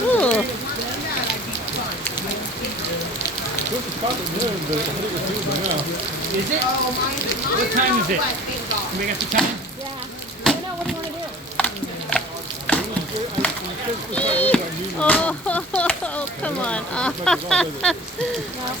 Ooh. Is it? What time is it? We got the time? Yeah. I don't know. What do you want to do? Oh, come on. Well,